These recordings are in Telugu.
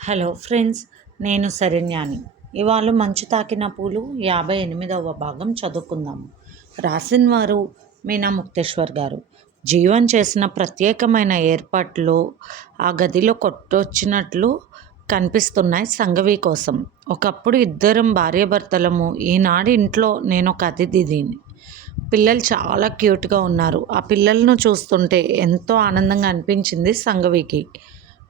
హలో ఫ్రెండ్స్, నేను శరణ్యాని. ఇవాళ మంచు తాకిన పూలు 58వ భాగం చదువుకుందాము. రాసిన వారు మీనా ముక్తేశ్వర్ గారు. జీవన్ చేసిన ప్రత్యేకమైన ఏర్పాట్లు ఆ గదిలో కొట్టొచ్చినట్లు కనిపిస్తున్నాయి సంఘవి కోసం. ఒకప్పుడు ఇద్దరం భార్యాభర్తలము. ఈనాడు ఇంట్లో నేను ఒక అతిథిని. పిల్లలు చాలా క్యూట్గా ఉన్నారు. ఆ పిల్లలను చూస్తుంటే ఎంతో ఆనందంగా అనిపించింది సంఘవికి.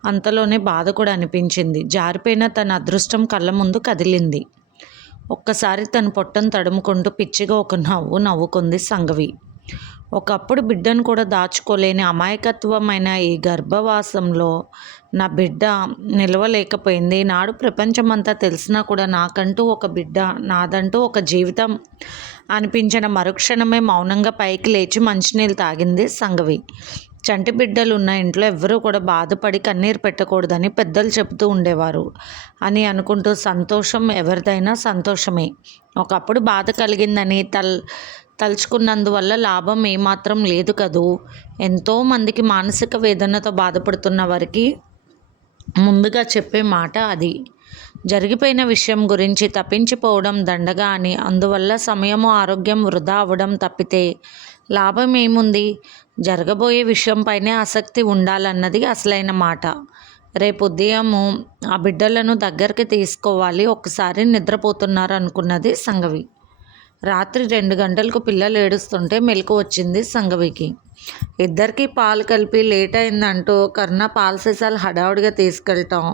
అంతలోనే బాధ కూడా అనిపించింది. జారిపోయిన తన అదృష్టం కళ్ళ ముందు కదిలింది. ఒక్కసారి తన పొట్టను తడుముకుంటూ పిచ్చిగా ఒక నవ్వు నవ్వుకుంది సంఘవి. ఒకప్పుడు బిడ్డను కూడా దాచుకోలేని అమాయకత్వమైన ఈ గర్భవాసంలో నా బిడ్డ నిలవలేకపోయింది. నాడు ప్రపంచమంతా తెలిసినా కూడా నాకంటూ ఒక బిడ్డ, నాదంటూ ఒక జీవితం అనిపించిన మరుక్షణమే మౌనంగా పైకి లేచి మంచినీళ్ళు తాగింది సంఘవి. చంటి బిడ్డలు ఉన్న ఇంట్లో ఎవ్వరూ కూడా బాధపడి కన్నీరు పెట్టకూడదని పెద్దలు చెబుతూ ఉండేవారు అని అనుకుంటూ సంతోషం ఎవరిదైనా సంతోషమే. ఒకప్పుడు బాధ కలిగిందని తలుచుకున్నందువల్ల లాభం ఏమాత్రం లేదు కదూ. ఎంతోమందికి మానసిక వేదనతో బాధపడుతున్న వారికి ముందుగా చెప్పే మాట అది. జరిగిపోయిన విషయం గురించి తప్పించిపోవడం దండగా అని, అందువల్ల సమయము ఆరోగ్యం వృధా అవ్వడం తప్పితే లాభం ఏముంది? జరగబోయే విషయంపైనే ఆసక్తి ఉండాలన్నది అసలైన మాట. రేపు ఉదయము ఆ బిడ్డలను దగ్గరికి తీసుకోవాలి. ఒక్కసారి నిద్రపోతున్నారు అనుకున్నది సంఘవి. రాత్రి 2 గంటలకు పిల్లలు ఏడుస్తుంటే మెలకు వచ్చింది సంఘవికి. ఇద్దరికీ పాలు కలిపి లేట్ అయిందంటూ కరుణ పాల సీసాలు హడావుడిగా తీసుకెళ్ళటం,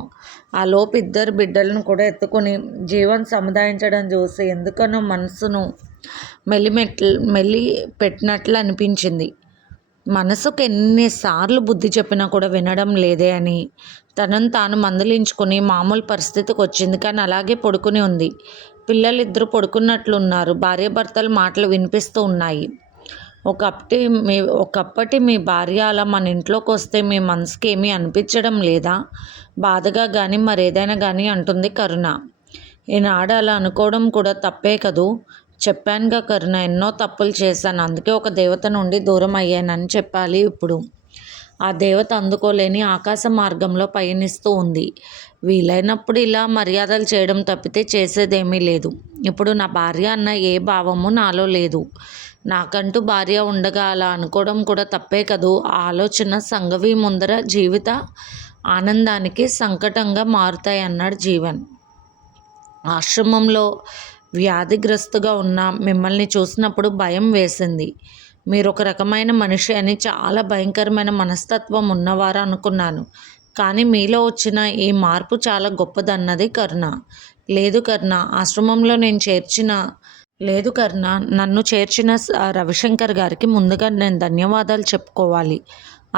ఆ లోపు ఇద్దరు బిడ్డలను కూడా ఎత్తుకుని జీవన్ సముదాయించడం చూసి ఎందుకనో మనసును మెల్లి పెట్టినట్లు అనిపించింది. మనసుకు ఎన్నిసార్లు బుద్ధి చెప్పినా కూడా వినడం లేదే అని తనను తాను మందలించుకొని మామూలు పరిస్థితికి వచ్చింది. కానీ అలాగే పడుకుని ఉంది. పిల్లలిద్దరూ పడుకున్నట్లున్నారు. భార్యాభర్తల మాటలు వినిపిస్తూ ఉన్నాయి. ఒకప్పటి మీ భార్య అలా మన ఇంట్లోకి వస్తే మీ మనసుకి ఏమీ అనిపించడం లేదా? బాధగా కానీ మరేదైనా కానీ అంటుంది కరుణ. ఈనాడు అలా అనుకోవడం కూడా తప్పే కదూ. చెప్పానుగా కరుణ, ఎన్నో తప్పులు చేశాను. అందుకే ఒక దేవత నుండి దూరం అయ్యానని చెప్పాలి. ఇప్పుడు ఆ దేవత అందుకోలేని ఆకాశ మార్గంలో పయనిస్తూ ఉంది. వీలైనప్పుడు ఇలా మర్యాదలు చేయడం తప్పితే చేసేదేమీ లేదు. ఇప్పుడు నా భార్య అన్న ఏ భావము నాలో లేదు. నాకంటూ భార్య ఉండగా అలా అనుకోవడం కూడా తప్పే కదూ. ఆ ఆలోచన సంఘవి ముందర జీవిత ఆనందానికి సంకటంగా మారుతాయి అన్నాడు జీవన్. ఆశ్రమంలో వ్యాధిగ్రస్తుగా ఉన్న మిమ్మల్ని చూసినప్పుడు భయం వేసింది. మీరు ఒక రకమైన మనిషి అని, చాలా భయంకరమైన మనస్తత్వం ఉన్నవారు అనుకున్నాను. కానీ మీలో వచ్చిన ఈ మార్పు చాలా గొప్పదన్నది కరుణ. లేదు కరుణ, ఆశ్రమంలో నన్ను చేర్చిన రవిశంకర్ గారికి ముందుగా నేను ధన్యవాదాలు చెప్పుకోవాలి.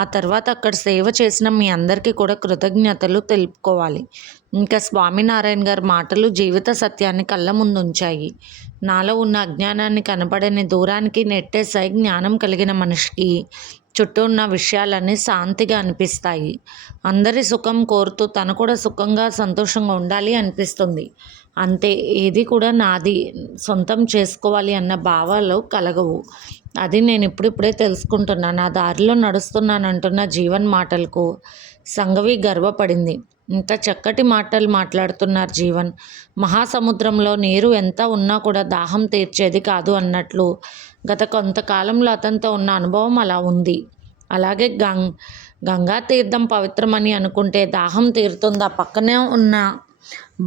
ఆ తర్వాత అక్కడ సేవ చేసిన మీ అందరికీ కూడా కృతజ్ఞతలు తెలుపుకోవాలి. ఇంకా స్వామినారాయణ గారి మాటలు జీవిత సత్యాన్ని కళ్ళ ముందు ఉంచాయి. నాలో ఉన్న అజ్ఞానాన్ని కనపడని దూరానికి నెట్టేసాయి. జ్ఞానం కలిగిన మనిషికి చుట్టూ ఉన్న విషయాలన్నీ శాంతిగా అనిపిస్తాయి. అందరి సుఖం కోరుతూ తను కూడా సుఖంగా సంతోషంగా ఉండాలి అనిపిస్తుంది. అంతే, ఏది కూడా నాది సొంతం చేసుకోవాలి అన్న భావాలు కలగవు. అది నేను ఇప్పుడిప్పుడే తెలుసుకుంటున్నా. నా దారిలో నడుస్తున్నానంటున్న జీవన్ మాటలకు సంఘవి గర్వపడింది. ఇంత చక్కటి మాటలు మాట్లాడుతున్నారు జీవన్. మహాసముద్రంలో నీరు ఎంత ఉన్నా కూడా దాహం తీర్చేది కాదు అన్నట్లు గత కొంతకాలంలో అతనితో ఉన్న అనుభవం అలా ఉంది. అలాగే గంగా తీర్థం పవిత్రమని అనుకుంటే దాహం తీరుతుంది. ఆ పక్కనే ఉన్న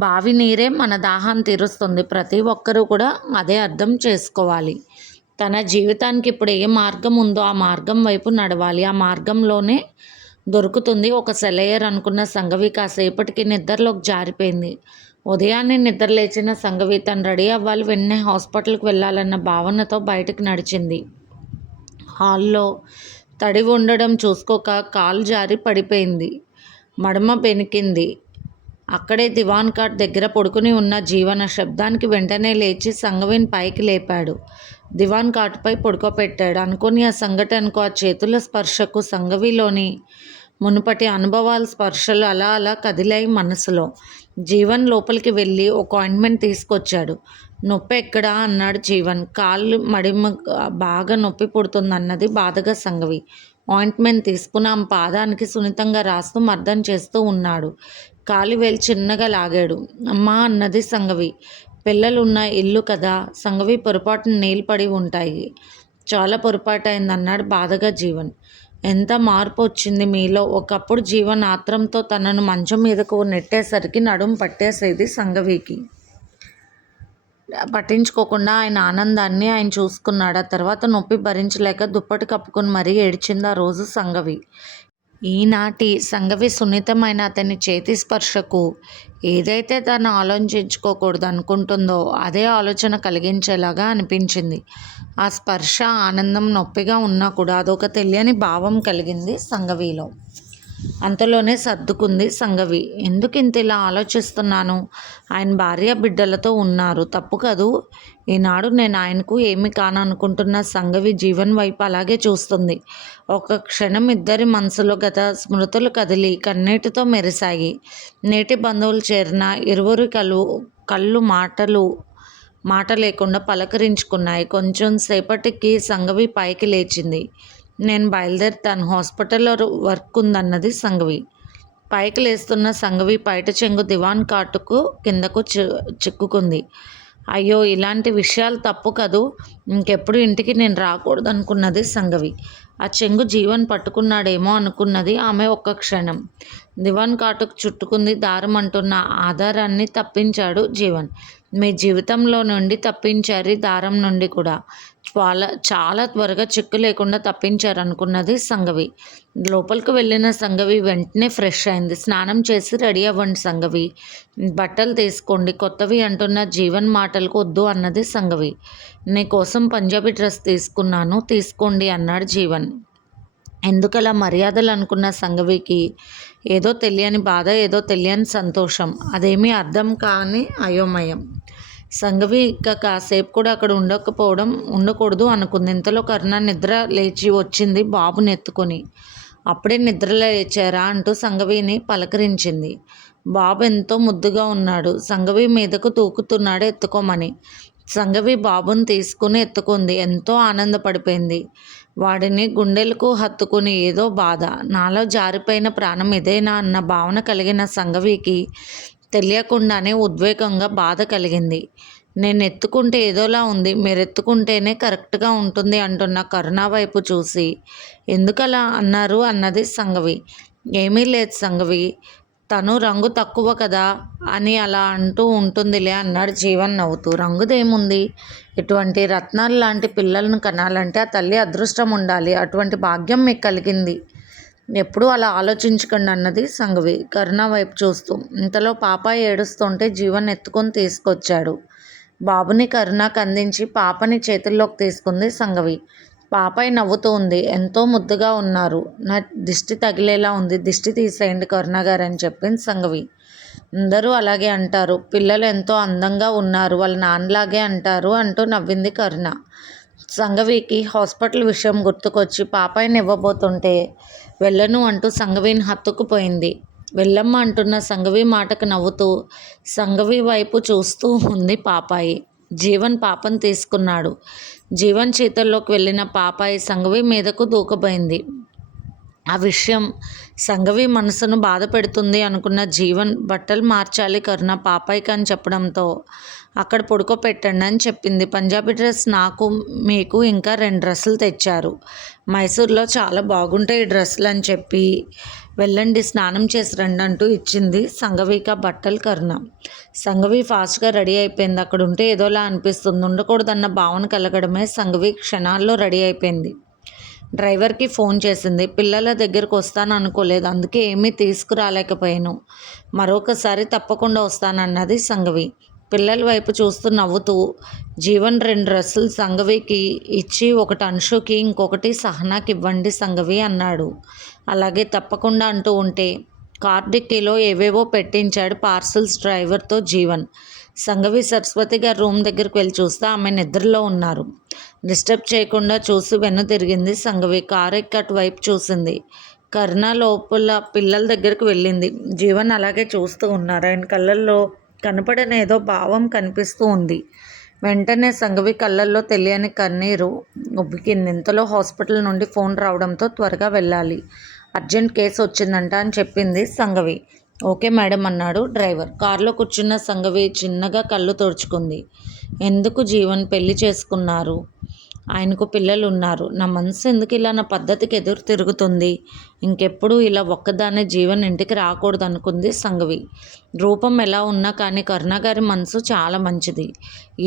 బావి నీరే మన దాహాన్ని తీరుస్తుంది. ప్రతి ఒక్కరూ కూడా అదే అర్థం చేసుకోవాలి. తన జీవితానికి ఇప్పుడు ఏ మార్గం ఉందో ఆ మార్గం వైపు నడవాలి. ఆ మార్గంలోనే దొరుకుతుంది ఒక సెలయర్ అనుకున్న సంఘవి కాసేపటికి నిద్రలోకి జారిపోయింది. ఉదయాన్నే నిద్ర లేచిన సంఘవి తను రెడీ అవ్వాలి, వెంటనే హాస్పిటల్కి వెళ్ళాలన్న భావనతో బయటకు నడిచింది. హాల్లో తడి ఉండడం చూసుకోక కాలు జారి పడిపోయింది. మడమ బెనికింది. అక్కడే దివాన్ కాట్ దగ్గర పడుకుని ఉన్న జీవన శబ్దానికి వెంటనే లేచి సంఘవిని పైకి లేపాడు. దివాన్ కాటుపై పడుకోపెట్టాడు. అనుకుని ఆ సంఘటనకు, ఆ చేతుల స్పర్శకు సంఘవిలోని మునుపటి అనుభవాల స్పర్శలు అలా అలా కదిలాయి మనసులో. జీవన్ లోపలికి వెళ్ళి ఒక ఆయింట్మెంట్ తీసుకొచ్చాడు. నొప్పి ఎక్కడా అన్నాడు జీవన్. కాళ్ళు మడిమ బాగా నొప్పి పుడుతుందన్నది బాధగా సంఘవి. ఆయింట్మెంట్ తీసుకుని ఆమె పాదానికి సున్నితంగా రాస్తూ మర్దన చేస్తూ ఉన్నాడు. కాలివేలు చిన్నగా లాగాడు. అమ్మా అన్నది సంగవి. పిల్లలున్న ఇల్లు కదా సంగవి, పొరపాటున నీళ్ళు పడి ఉంటాయి. చాలా పొరపాటయిందన్నాడు బాధగా జీవన్. ఎంత మార్పు వచ్చింది మీలో. ఒకప్పుడు జీవన్ ఆత్రంతో తనను మంచం మీదకు నెట్టేసరికి నడుం పట్టేసేది సంగవికి. పట్టించుకోకుండా ఆయన ఆనందాన్ని ఆయన చూసుకున్నాడు. ఆ తర్వాత నొప్పి భరించలేక దుప్పటి కప్పుకొని మరీ ఏడ్చింది ఆ రోజు సంగవి. ఈనాటి సంగవి సున్నితమైన అతని చేతి స్పర్శకు ఏదైతే తను ఆలోచించుకోకూడదు అనుకుంటుందో అదే ఆలోచన కలిగించేలాగా అనిపించింది. ఆ స్పర్శ ఆనందం నొప్పిగా ఉన్నా కూడా అదొక తెలియని భావం కలిగింది సంగవిలో. అంతలోనే సర్దుకుంది సంగవి. ఎందుకు ఇంత ఇలా ఆలోచిస్తున్నాను? ఆయన భార్య బిడ్డలతో ఉన్నారు, తప్పు కదూ. ఈనాడు నేను ఆయనకు ఏమి కాననుకుంటున్న సంగవి జీవన్ వైపు అలాగే చూస్తుంది. ఒక క్షణం ఇద్దరి మనసులో గత స్మృతులు కదిలి కన్నీటితో మెరిశాయి. నేటి బంధువులు చేరిన ఇరువురి కళ్ళు మాట లేకుండా పలకరించుకున్నాయి. కొంచెం సేపటికి సంగవి పైకి లేచింది. నేను బయలుదేరుతాను, హాస్పిటల్లో వర్క్ ఉందన్నది సంగవి. పైకి లేస్తున్న సంగవి పైట చెంగు దివాన్ కాటుకు కిందకు చిక్కుకుంది. అయ్యో, ఇలాంటి విషయాలు తప్పు కదూ. ఇంకెప్పుడు ఇంటికి నేను రాకూడదు అనుకున్నది సంగవి. ఆ చెంగు జీవన్ పట్టుకున్నాడేమో అనుకున్నది ఆమె ఒక్క క్షణం. దివాన్ కాటుకు చుట్టుకుంది దారం అంటున్న ఆధారాన్ని తప్పించాడు జీవన్. మీ జీవితంలో నుండి తప్పించారు, దారం నుండి కూడా. చాలా త్వరగా చిక్కు లేకుండా తప్పించారనుకున్నది సంగవి. లోపలికి వెళ్ళిన సంగవి వెంటనే ఫ్రెష్ అయింది. స్నానం చేసి రెడీ అవ్వండి సంగవి, బట్టలు తీసుకోండి కొత్తవి అంటున్న జీవన్ మాటలకు వద్దు అన్నది సంగవి. నీ కోసం పంజాబీ డ్రెస్ తీసుకున్నాను, తీసుకోండి అన్నాడు జీవన్. ఎందుకలా మర్యాదలు అనుకున్న సంగవికి ఏదో తెలియని బాధ, ఏదో తెలియని సంతోషం, అదేమీ అర్థం కాని అయోమయం. సంగవి ఇక కాసేపు కూడా అక్కడ ఉండకూడదు అనుకుంది. ఇంతలో కరుణ నిద్ర లేచి వచ్చింది బాబుని ఎత్తుకొని. అప్పుడే నిద్రలో లేచారా అంటూ సంగవిని పలకరించింది. బాబు ఎంతో ముద్దుగా ఉన్నాడు. సంగవి మీదకు తూకుతున్నాడు ఎత్తుకోమని. సంగవి బాబుని తీసుకుని ఎత్తుకుంది. ఎంతో ఆనందపడిపోయింది. వాడిని గుండెలకు హత్తుకుని ఏదో బాధ, నాలో జారిపోయిన ప్రాణం ఇదేనా అన్న భావన కలిగిన సంగవికి తెలియకుండానే ఉద్వేగంగా బాధ కలిగింది. నేను ఎత్తుకుంటే ఏదోలా ఉంది, మీరు ఎత్తుకుంటేనే కరెక్ట్గా ఉంటుంది అంటున్న కరుణ వైపు చూసి ఎందుకలా అన్నారు అన్నది సంగవి. ఏమీ లేదు సంగవి, తను రంగు తక్కువ కదా అని అలా అంటూ ఉంటుందిలే అన్నాడు జీవన్ నవ్వుతూ. రంగుదేముంది, ఇటువంటి రత్నాలు లాంటి పిల్లలను కనాలంటే ఆ తల్లి అదృష్టం ఉండాలి. అటువంటి భాగ్యం మీకు కలిగింది. ఎప్పుడూ అలా ఆలోచించకండి అన్నది సంగవి కరుణ వైపు చూస్తూ. ఇంతలో పాపాయి ఏడుస్తుంటే జీవన్ ఎత్తుకొని తీసుకొచ్చాడు. బాబుని కరుణకు అందించి పాపని చేతుల్లోకి తీసుకుంది సంగవి. పాపాయి నవ్వుతూ ఉంది. ఎంతో ముద్దుగా ఉన్నారు, నా దిష్టి తగిలేలా ఉంది, దిష్టి తీసేయండి కరుణ గారు అని చెప్పింది సంగవి. అందరూ అలాగే అంటారు, పిల్లలు ఎంతో అందంగా ఉన్నారు, వాళ్ళ నాన్నలాగే అంటారు అంటూ నవ్వింది కరుణ. సంగవికి హాస్పిటల్ విషయం గుర్తుకొచ్చి పాపాయిని ఇవ్వబోతుంటే వెళ్ళను అంటూ సంగవిని హత్తుకుపోయింది. వెళ్ళమ్మ అంటున్న సంగవి మాటకు నవ్వుతూ సంగవి వైపు చూస్తూ ఉంది పాపాయి. జీవన్ పాపను తీసుకున్నాడు. జీవన్ చేతుల్లోకి వెళ్ళిన పాపాయి సంగవి మీదకు దూకబోయింది. ఆ విషయం సంగవి మనసును బాధ పెడుతుంది అనుకున్న జీవన్ బట్టలు మార్చాలి కరుణ పాపాయికి అని చెప్పడంతో అక్కడ పడుకోపెట్టండి అని చెప్పింది. పంజాబీ డ్రెస్ నాకు మీకు ఇంకా 2 డ్రెస్సులు తెచ్చారు, మైసూర్లో చాలా బాగుంటాయి ఈ డ్రెస్సులు అని చెప్పి వెళ్ళండి స్నానం చేసి రండి అంటూ ఇచ్చింది సంగవిక బట్టలు కరుణ. సంగవి ఫాస్ట్గా రెడీ అయిపోయింది. అక్కడ ఉంటే ఏదోలా అనిపిస్తుంది, ఉండకూడదన్న భావన కలగడమే సంగవి క్షణాల్లో రెడీ అయిపోయింది. డ్రైవర్కి ఫోన్ చేసింది. పిల్లల దగ్గరకు వస్తాను అనుకోలేదు, అందుకే ఏమీ తీసుకురాలేకపోయాను, మరొకసారి తప్పకుండా వస్తానన్నది సంగవి. పిల్లల వైపు చూస్తూ నవ్వుతూ జీవన్ 2 డ్రెస్సులు సంగవికి ఇచ్చి ఒకటి అంశుకి ఇంకొకటి సహనాకి ఇవ్వండి సంగవి అన్నాడు. అలాగే తప్పకుండా అంటూ ఉంటే కార్ డిక్కీలో ఏవేవో పెట్టించాడు పార్సల్స్ డ్రైవర్తో జీవన్. సంగవి సరస్వతి గారి రూమ్ దగ్గరికి వెళ్ళి చూస్తే ఆమె నిద్రలో ఉన్నారు. డిస్టర్బ్ చేయకుండా చూసి వెన్ను తిరిగింది సంగవి. కారు ఎక్కి అటువైపు చూసింది. కరుణ లోపల పిల్లల దగ్గరికి వెళ్ళింది. జీవన్ అలాగే చూస్తూ ఉన్నారు. ఆయన కళ్ళల్లో కనపడని ఏదో భావం కనిపిస్తూ ఉంది. వెంటనే సంగవి కళ్ళల్లో తెలియని కన్నీరు ఉబ్బికింది. ఇంతలో హాస్పిటల్ నుండి ఫోన్ రావడంతో త్వరగా వెళ్ళాలి, అర్జెంట్ కేసు వచ్చిందంట అని చెప్పింది సంగవి. ఓకే మేడం అన్నాడు డ్రైవర్. కారులో కూర్చున్న సంగవి చిన్నగా కళ్ళు తుడుచుకుంది. ఎందుకు జీవన్ పెళ్లి చేసుకున్నారు? ఆయనకు పిల్లలు ఉన్నారు. నా మనసు ఎందుకు ఇలా నా పద్ధతికి ఎదురు తిరుగుతుంది? ఇంకెప్పుడు ఇలా ఒక్కదాన్నే జీవన్ ఇంటికి రాకూడదు అనుకుంది సంగవి. రూపం ఎలా ఉన్నా కానీ కరుణగారి మనసు చాలా మంచిది.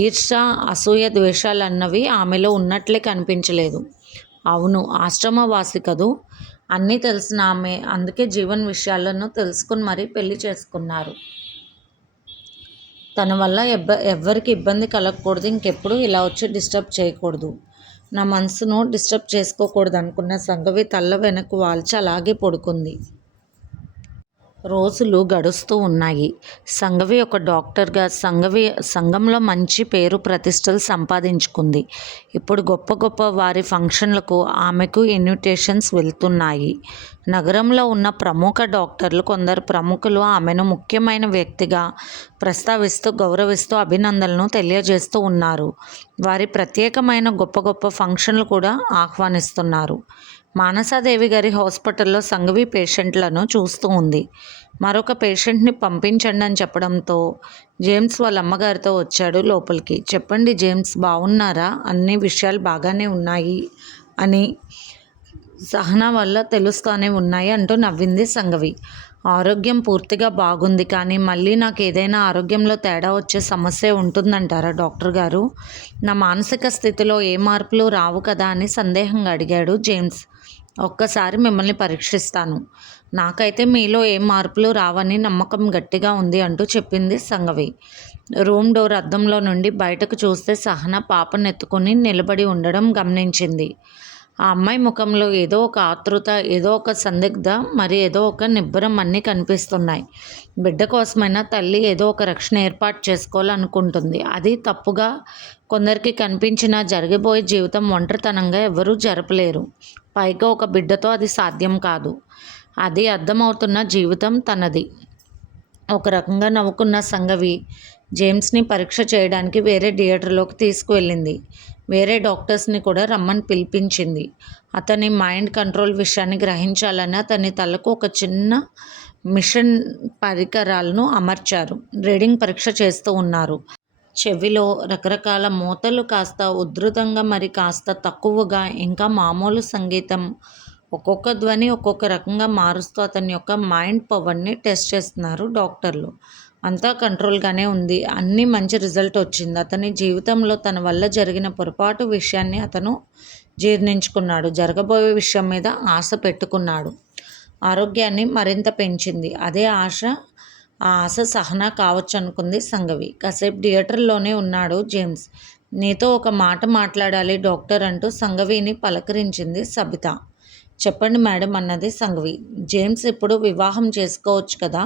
ఈర్ష్య, అసూయ, ద్వేషాలన్నవి ఆమెలో ఉన్నట్లే కనిపించలేదు. అవును, ఆశ్రమవాసి కదూ. అన్నీ తెలిసిన ఆమె అందుకే జీవన్ విషయాలను తెలుసుకుని మరీ పెళ్లి చేసుకున్నారు. తన వల్ల ఎవ్వరికి ఇబ్బంది కలగకూడదు, ఇంకెప్పుడు ఇలా వచ్చి డిస్టర్బ్ చేయకూడదు, నా మనసును డిస్టర్బ్ చేసుకోకూడదు అనుకున్న సంగవి తల్ల వెనక్కు వాల్చి అలాగే పడుకుంది. రోజులు గడుస్తూ ఉన్నాయి. సంగవి ఒక డాక్టర్గా సంఘంలో మంచి పేరు ప్రతిష్టలు సంపాదించుకుంది. ఇప్పుడు గొప్ప గొప్ప వారి ఫంక్షన్లకు ఆమెకు ఇన్విటేషన్స్ వెళ్తున్నాయి. నగరంలో ఉన్న ప్రముఖ డాక్టర్లు కొందరు ప్రముఖులు ఆమెను ముఖ్యమైన వ్యక్తిగా ప్రస్తావిస్తూ గౌరవిస్తూ అభినందనలను తెలియజేస్తూ ఉన్నారు. వారి ప్రత్యేకమైన గొప్ప గొప్ప ఫంక్షన్లు కూడా ఆహ్వానిస్తున్నారు. మానసాదేవి గారి హాస్పిటల్లో సంగవి పేషెంట్లను చూస్తూ ఉంది. మరొక పేషెంట్ని పంపించండి అని చెప్పడంతో జేమ్స్ వాళ్ళ అమ్మగారితో వచ్చాడు లోపలికి. చెప్పండి జేమ్స్, బాగున్నారా? అన్ని విషయాలు బాగానే ఉన్నాయి అని సహనా వల్ల తెలుస్తూనే ఉన్నాయి అంటూ నవ్వింది సంగవి. ఆరోగ్యం పూర్తిగా బాగుంది, కానీ మళ్ళీ నాకు ఏదైనా ఆరోగ్యంలో తేడా వచ్చే సమస్య ఉంటుందంటారా డాక్టర్ గారు? నా మానసిక స్థితిలో ఏ మార్పులు రావు కదా అని సందేహంగా అడిగాడు జేమ్స్. ఒక్కసారి మిమ్మల్ని పరీక్షిస్తాను. నాకైతే మీలో ఏం మార్పులు రావని నమ్మకం గట్టిగా ఉంది అంటూ చెప్పింది సంగవి. రూమ్ డోర్ అద్దంలో నుండి బయటకు చూస్తే సహన పాపనెత్తుకుని నిలబడి ఉండడం గమనించింది. ఆ అమ్మాయి ముఖంలో ఏదో ఒక ఆతృత, ఏదో ఒక సందిగ్ధ, మరి ఏదో ఒక నిబ్బరం అన్నీ కనిపిస్తున్నాయి. బిడ్డ కోసమైనా తల్లి ఏదో ఒక రక్షణ ఏర్పాటు చేసుకోవాలనుకుంటుంది. అది తప్పుగా కొందరికి కనిపించినా జరగబోయే జీవితం ఒంటరితనంగా ఎవరూ జరపలేరు. పైగా ఒక బిడ్డతో అది సాధ్యం కాదు. అది అర్థమవుతున్న జీవితం తనది. ఒక రకంగా నవ్వుకున్న సంగవి జేమ్స్ని పరీక్ష చేయడానికి వేరే థియేటర్లోకి తీసుకువెళ్ళింది. వేరే డాక్టర్స్ని కూడా రమ్మని పిలిపించింది. అతని మైండ్ కంట్రోల్ విషయాన్ని గ్రహించాలని అతని తలకు ఒక చిన్న మిషన్ పరికరాలను అమర్చారు. రీడింగ్ పరీక్ష చేస్తూ ఉన్నారు. చెవిలో రకరకాల మూతలు, కాస్త ఉధృతంగా, మరి కాస్త తక్కువగా, ఇంకా మామూలు సంగీతం. ఒక్కొక్క ధ్వని ఒక్కొక్క రకంగా మారుస్తూ అతని యొక్క మైండ్ పవర్ని టెస్ట్ చేస్తున్నారు డాక్టర్లు. అంతా కంట్రోల్గానే ఉంది. అన్నీ మంచి రిజల్ట్ వచ్చింది. అతని జీవితంలో తన వల్ల జరిగిన పొరపాటు విషయాన్ని అతను జీర్ణించుకున్నాడు. జరగబోయే విషయం మీద ఆశ పెట్టుకున్నాడు. ఆరోగ్యాన్ని మరింత పెంచింది. అదే ఆశ, ఆ ఆశ సహనా కావచ్చు అనుకుంది సంగవి. కాసేపు థియేటర్లోనే ఉన్నాడు జేమ్స్. నీతో ఒక మాట మాట్లాడాలి డాక్టర్ అంటూ సంగవిని పలకరించింది సబిత. చెప్పండి మేడం అన్నది సంగవి. జేమ్స్ ఇప్పుడు వివాహం చేసుకోవచ్చు కదా?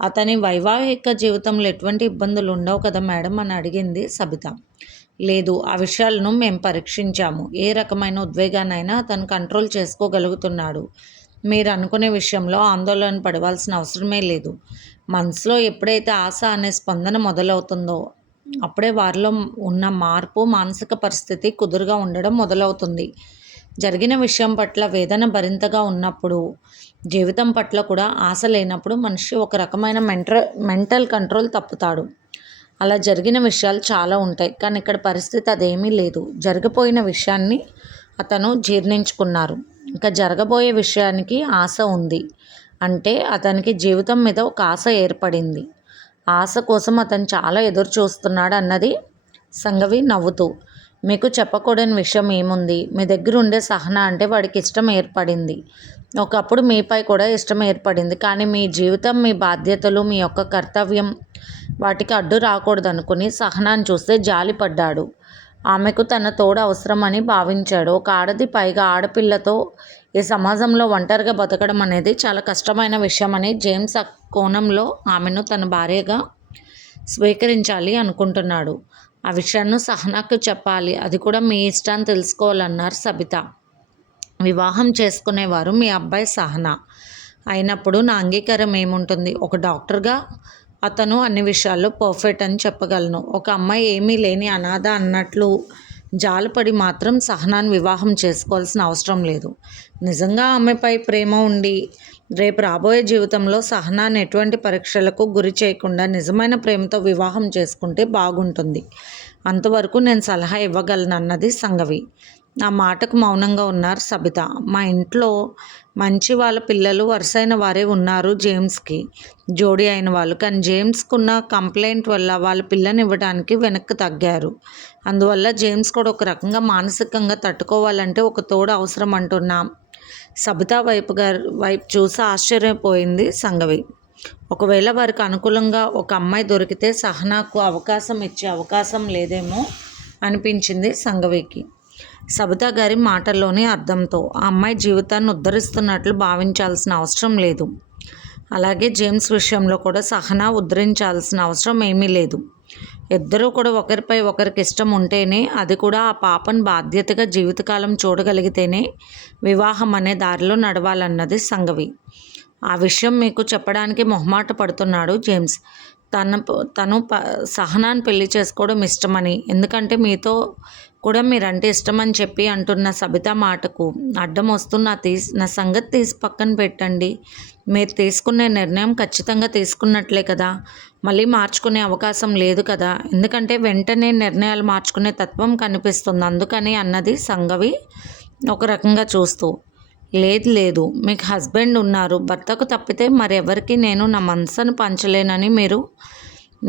అతని వైవాహిక జీవితంలో ఎటువంటి ఇబ్బందులు ఉండవు కదా మేడం అని అడిగింది సబిత. లేదు, ఆ విషయాలను మేము పరీక్షించాము. ఏ రకమైన ఉద్వేగానైనా అతను కంట్రోల్ చేసుకోగలుగుతున్నాడు. మీరు అనుకునే విషయంలో ఆందోళన పడవలసిన అవసరమే లేదు. మనసులో ఎప్పుడైతే ఆశ అనే స్పందన మొదలవుతుందో అప్పుడే వారిలో ఉన్న మార్పు, మానసిక పరిస్థితి కుదురుగా ఉండడం మొదలవుతుంది. జరిగిన విషయం పట్ల వేదన భరింతగా ఉన్నప్పుడు, జీవితం పట్ల కూడా ఆశ లేనప్పుడు మనిషి ఒక రకమైన మెంటల్ కంట్రోల్ తప్పుతాడు. అలా జరిగిన విషయాలు చాలా ఉంటాయి, కానీ ఇక్కడ పరిస్థితి అదేమీ లేదు. జరిగిపోయిన విషయాన్ని అతను జీర్ణించుకున్నారు. ఇంకా జరగబోయే విషయానికి ఆశ ఉంది. అంటే అతనికి జీవితం మీద ఒక ఆశ ఏర్పడింది. ఆశ కోసం అతను చాలా ఎదురు చూస్తున్నాడు అన్నది సంగవి నవ్వుతూ. మీకు చెప్పకూడని విషయం ఏముంది? మీ దగ్గర ఉండే సహన అంటే వాడికి ఇష్టం ఏర్పడింది. ఒకప్పుడు మీపై కూడా ఇష్టం ఏర్పడింది. కానీ మీ జీవితం, మీ బాధ్యతలు, మీ యొక్క కర్తవ్యం వాటికి అడ్డు రాకూడదు అనుకుని సహనాన్ని చూస్తే జాలిపడ్డాడు. ఆమెకు తన తోడు అవసరమని భావించాడు. ఒక ఆడది, పైగా ఆడపిల్లతో ఈ సమాజంలో ఒంటరిగా బతకడం అనేది చాలా కష్టమైన విషయం అని జేమ్స్ ఆ కోణంలో ఆమెను తన భార్యగా స్వీకరించాలి అనుకుంటున్నాడు. ఆ విషయాన్ని సహనాకు చెప్పాలి. అది కూడా మీ ఇష్టాన్ని తెలుసుకోవాలన్నారు సబిత. వివాహం చేసుకునేవారు మీ అబ్బాయి సహనా అయినప్పుడు నా అంగీకారం ఏముంటుంది? ఒక డాక్టర్గా అతను అన్ని విషయాల్లో పర్ఫెక్ట్ అని చెప్పగలను. ఒక అమ్మాయి ఏమీ లేని అనాథ అన్నట్లు జాలిపడి మాత్రం సహనాన్ని వివాహం చేసుకోవాల్సిన అవసరం లేదు. నిజంగా ఆమెపై ప్రేమ ఉండి రేపు రాబోయే జీవితంలో సహనాన్ని ఎటువంటి పరీక్షలకు గురి చేయకుండా నిజమైన ప్రేమతో వివాహం చేసుకుంటే బాగుంటుంది. అంతవరకు నేను సలహా ఇవ్వగలను అన్నది సంఘవి. ఆ మాటకు మౌనంగా ఉన్నారు సబిత. మా ఇంట్లో మంచి వాళ్ళ పిల్లలు వరుసైన వారే ఉన్నారు జేమ్స్కి జోడీ అయిన వాళ్ళు. కానీ జేమ్స్కున్న కంప్లైంట్ వల్ల వాళ్ళ పిల్లని ఇవ్వడానికి వెనక్కి తగ్గారు. అందువల్ల జేమ్స్ కూడా ఒక రకంగా మానసికంగా తట్టుకోవాలంటే ఒక తోడు అవసరం అంటున్నా సబిత వైపు చూసి ఆశ్చర్యపోయింది సంఘవి. ఒకవేళ వారికి అనుకూలంగా ఒక అమ్మాయి దొరికితే సహనాకు అవకాశం ఇచ్చే అవకాశం లేదేమో అనిపించింది సంఘవికి సబిత గారి మాటల్లోని అర్థంతో. ఆ అమ్మాయి జీవితాన్ని ఉద్ధరిస్తున్నట్లు భావించాల్సిన అవసరం లేదు. అలాగే జేమ్స్ విషయంలో కూడా సహనా ఉద్ధరించాల్సిన అవసరం ఏమీ లేదు. ఇద్దరూ కూడా ఒకరిపై ఒకరికి ఇష్టం ఉంటేనే, అది కూడా ఆ పాపను బాధ్యతగా జీవితకాలం చూడగలిగితేనే వివాహం అనే దారిలో నడవాలన్నది సంఘవి. ఆ విషయం మీకు చెప్పడానికి మొహమాట పడుతున్నాడు జేమ్స్. తను సహనాన్ని పెళ్లి చేసుకోవడం ఇష్టమని, ఎందుకంటే మీతో కూడా మీరంటే ఇష్టమని చెప్పి అంటున్న సబిత మాటకు అడ్డం వస్తూ నా సంగతి తీసి పక్కన పెట్టండి. మీరు తీసుకునే నిర్ణయం ఖచ్చితంగా తీసుకున్నట్లే కదా, మళ్ళీ మార్చుకునే అవకాశం లేదు కదా, ఎందుకంటే వెంటనే నిర్ణయాలు మార్చుకునే తత్వం కనిపిస్తుంది అందుకని అన్నది సంఘవి ఒక రకంగా చూస్తూ. లేదు మీకు హస్బెండ్ ఉన్నారు, భర్తకు తప్పితే మరెవరికి నేను నా మనసును పంచలేనని మీరు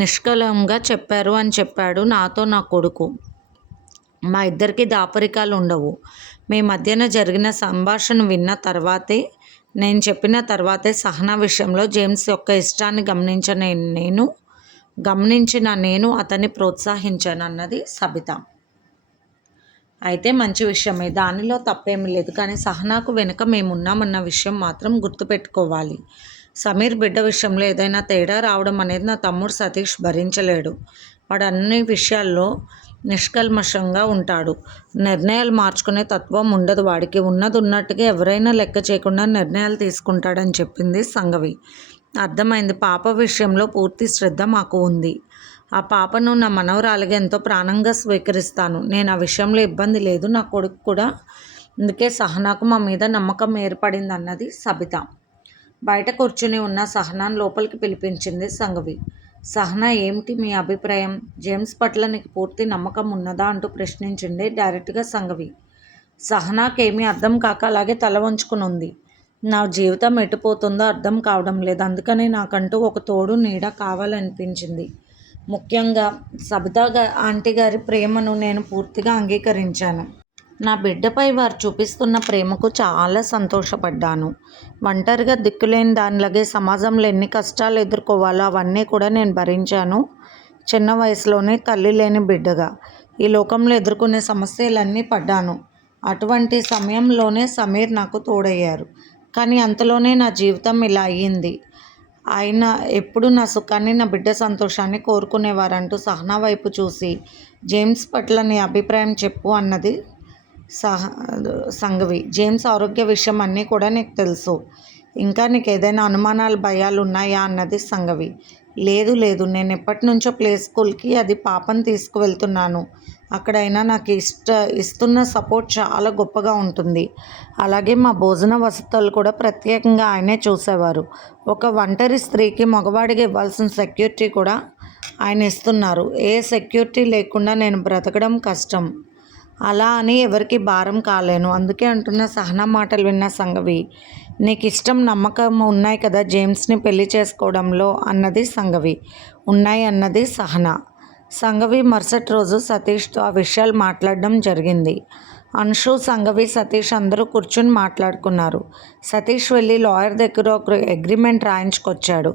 నిష్కలంగా చెప్పారు అని చెప్పాడు నాతో నా కొడుకు. మా ఇద్దరికి దాపరికాలు ఉండవు. మీ మధ్యన జరిగిన సంభాషణ విన్న తర్వాతే, నేను చెప్పిన తర్వాతే సహనా విషయంలో జేమ్స్ యొక్క ఇష్టాన్ని గమనించిన నేను అతన్ని ప్రోత్సహించాను అన్నది సబిత. అయితే మంచి విషయమే, దానిలో తప్పేమీ లేదు. కానీ సహనాకు వెనుక మేమున్నామన్న విషయం మాత్రం గుర్తుపెట్టుకోవాలి. సమీర్ బిడ్డ విషయంలో ఏదైనా తేడా రావడం అనేది నా తమ్ముడు సతీష్ భరించలేడు. వాడు అన్ని విషయాల్లో నిష్కల్మషంగా ఉంటాడు. నిర్ణయాలు మార్చుకునే తత్వం ఉండదు వాడికి. ఉన్నది ఉన్నట్టుగా ఎవరైనా లెక్క చేయకుండా నిర్ణయాలు తీసుకుంటాడని చెప్పింది సంఘవి. అర్థమైంది. పాప విషయంలో పూర్తి శ్రద్ధ మాకు ఉంది. ఆ పాపను నా మనవరాలిగా ఎంతో ప్రాణంగా స్వీకరిస్తాను. నేను ఆ విషయంలో ఇబ్బంది లేదు, నా కొడుకు కూడా. అందుకే సహనాకు మా మీద నమ్మకం ఏర్పడింది అన్నది సబిత. బయట కూర్చుని ఉన్న సహనాను లోపలికి పిలిపించింది సంఘవి. సహనా, ఏమిటి మీ అభిప్రాయం? జేమ్స్ పట్ల నీకు పూర్తి నమ్మకం ఉన్నదా అంటూ ప్రశ్నించింది డైరెక్ట్గా సంఘవి. సహనాకేమీ అర్థం కాక అలాగే తల వంచుకుని ఉంది. నా జీవితం ఎటుపోతుందో అర్థం కావడం లేదు, అందుకని నాకంటూ ఒక తోడు నీడ కావాలనిపించింది. ముఖ్యంగా సబితా ఆంటీ గారి ప్రేమను నేను పూర్తిగా అంగీకరించాను. నా బిడ్డపై వారు చూపిస్తున్న ప్రేమకు చాలా సంతోషపడ్డాను. ఒంటరిగా దిక్కులేని దానిలాగే సమాజంలో ఎన్ని కష్టాలు ఎదుర్కోవాలో అవన్నీ కూడా నేను భరించాను. చిన్న వయసులోనే తల్లి లేని బిడ్డగా ఈ లోకంలో ఎదుర్కొనే సమస్యలన్నీ పడ్డాను. అటువంటి సమయంలోనే సమీర్ నాకు తోడయ్యారు. కానీ అంతలోనే నా జీవితం ఇలా అయ్యింది. ఆయన ఎప్పుడు నా సుఖాన్ని, నా బిడ్డ సంతోషాన్ని కోరుకునేవారంటూ సహనా వైపు చూసి, జేమ్స్ పట్ల నీ అభిప్రాయం చెప్పు అన్నది సంఘవి. జేమ్స్ ఆరోగ్య విషయం అన్నీ కూడా నీకు తెలుసు. ఇంకా నీకు ఏదైనా అనుమానాలు, భయాలు ఉన్నాయా అన్నది సంఘవి. లేదు, నేను ఎప్పటి నుంచో ప్లే స్కూల్కి అది పాపను తీసుకువెళ్తున్నాను. అక్కడైనా నాకు ఇస్తున్న సపోర్ట్ చాలా గొప్పగా ఉంటుంది. అలాగే మా భోజన వసతులు కూడా ప్రత్యేకంగా ఆయనే చూసేవారు. ఒక ఒంటరి స్త్రీకి మగవాడికి ఇవ్వాల్సిన సెక్యూరిటీ కూడా ఆయన ఇస్తున్నారు. ఏ సెక్యూరిటీ లేకుండా నేను బ్రతకడం కష్టం. అలా అని ఎవరికి భారం కాలేను. అందుకే అంటున్న సహనా మాటలు విన్న సంఘవి. నీకు ఇష్టం, నమ్మకం ఉన్నాయి కదా జేమ్స్ని పెళ్లి చేసుకోవడంలో అన్నది సంఘవి. ఉన్నాయి అన్నది సహనా. సంఘవి మరుసటి రోజు సతీష్తో ఆ విషయాలు మాట్లాడడం జరిగింది. అంశు, సంఘవి, సతీష్ అందరూ కూర్చుని మాట్లాడుకున్నారు. సతీష్ వెళ్ళి లాయర్ దగ్గర ఒక అగ్రిమెంట్ రాయించుకొచ్చాడు.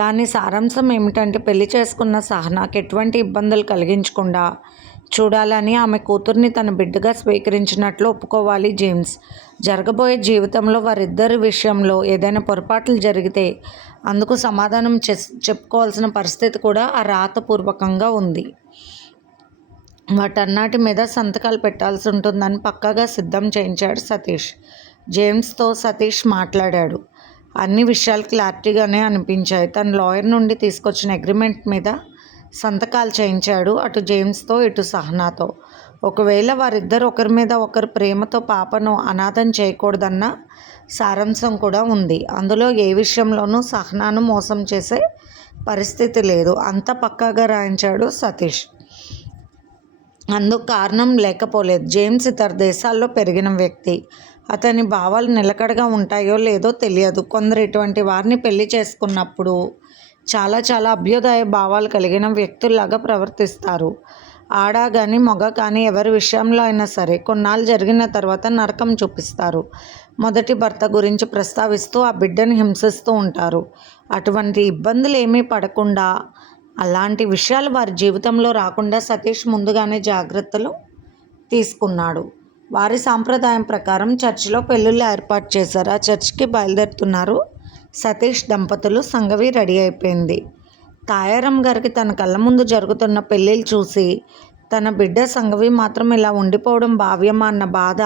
దాని సారాంశం ఏమిటంటే, పెళ్లి చేసుకున్న సహనాకి ఎటువంటి ఇబ్బందులు కలిగించకుండా చూడాలని, ఆమె కూతుర్ని తన బిడ్డగా స్వీకరించినట్లు ఒప్పుకోవాలి జేమ్స్. జరగబోయే జీవితంలో వారిద్దరి విషయంలో ఏదైనా పొరపాట్లు జరిగితే అందుకు సమాధానం చెప్పుకోవాల్సిన పరిస్థితి కూడా ఆ రాతపూర్వకంగా ఉంది. వాటన్నిటి మీద సంతకాలు పెట్టాల్సి ఉంటుందని పక్కాగా సిద్ధం చేయించాడు సతీష్. జేమ్స్తో సతీష్ మాట్లాడాడు. అన్ని విషయాలు క్లారిటీగానే అనిపించాయి. తన లాయర్ నుండి తీసుకొచ్చిన అగ్రిమెంట్ మీద సంతకాలు చేయించాడు. అటు జేమ్స్తో, ఇటు సహనాతో. ఒకవేళ వారిద్దరు ఒకరి మీద ఒకరు ప్రేమతో పాపను అనాథం చేయకూడదన్న సారాంశం కూడా ఉంది. అందులో ఏ విషయంలోనూ సహనాను మోసం చేసే పరిస్థితి లేదు. అంత పక్కాగా రాయించాడు సతీష్. అందుకు కారణం లేకపోలేదు. జేమ్స్ ఇతర దేశాల్లో పెరిగిన వ్యక్తి. అతని భావాలు నిలకడగా ఉంటాయో లేదో తెలియదు. కొందరు ఇటువంటి వారిని పెళ్లి చేసుకున్నప్పుడు చాలా చాలా అభ్యుదయ భావాలు కలిగిన వ్యక్తుల్లాగా ప్రవర్తిస్తారు. ఆడ కానీ మగ కానీ ఎవరి విషయంలో అయినా సరే కొన్నాళ్ళు జరిగిన తర్వాత నరకం చూపిస్తారు. మొదటి భర్త గురించి ప్రస్తావిస్తూ ఆ బిడ్డని హింసిస్తూ ఉంటారు. అటువంటి ఇబ్బందులు ఏమీ పడకుండా, అలాంటి విషయాలు వారి జీవితంలో రాకుండా సతీష్ ముందుగానే జాగ్రత్తలు తీసుకున్నాడు. వారి సాంప్రదాయం ప్రకారం చర్చిలో పెళ్ళిళ్ళు ఏర్పాటు చేశారు. ఆ చర్చికి బయలుదేరుతున్నారు సతీష్ దంపతులు. సంగవి రెడీ అయిపోయింది. తాయారం గారికి తన కళ్ళ ముందు జరుగుతున్న పెళ్ళిళ్ళు చూసి తన బిడ్డ సంగవి మాత్రం ఇలా ఉండిపోవడం భావ్యమా అన్న బాధ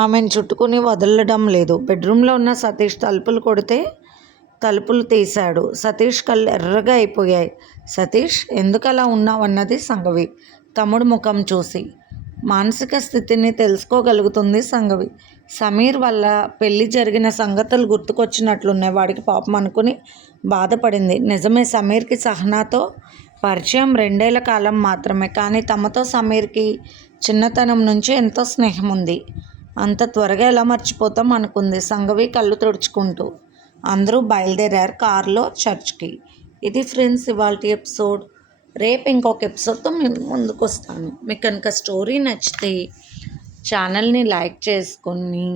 ఆమెను చుట్టుకుని వదలడం లేదు. బెడ్రూమ్లో ఉన్న సతీష్ తలుపులు కొడితే తలుపులు తీశాడు. సతీష్ కళ్ళు ఎర్రగా అయిపోయాయి. సతీష్, ఎందుకు అలా ఉన్నావు అన్నది సంగవి తమ్ముడు ముఖం చూసి. మానసిక స్థితిని తెలుసుకోగలుగుతుంది సంగవి. సమీర్ వల్ల పెళ్ళి జరిగిన సంగతులు గుర్తుకొచ్చినట్లున్నాయి. వాడికి పాపం అనుకుని బాధపడింది. నిజమే, సమీర్కి సహనాతో పరిచయం 2 ఏళ్ల కాలం మాత్రమే. కానీ తమతో సమీర్కి చిన్నతనం నుంచి ఎంతో స్నేహం ఉంది. అంత త్వరగా ఎలా మర్చిపోతాం అనుకుంది సంగవి కళ్ళు తుడుచుకుంటూ. అందరూ బయలుదేరారు కారులో చర్చ్కి. ఇది ఫ్రెండ్స్ ఇవాల్టి ఎపిసోడ్. రేపు ఇంకొక ఎపిసోడ్తో మేము ముందుకు వస్తాను. మీకు కనుక స్టోరీ నచ్చితే ఛానల్ని లైక్ చేసుకొని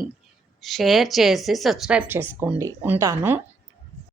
షేర్ చేసి సబ్స్క్రైబ్ చేసుకోండి. ఉంటాను.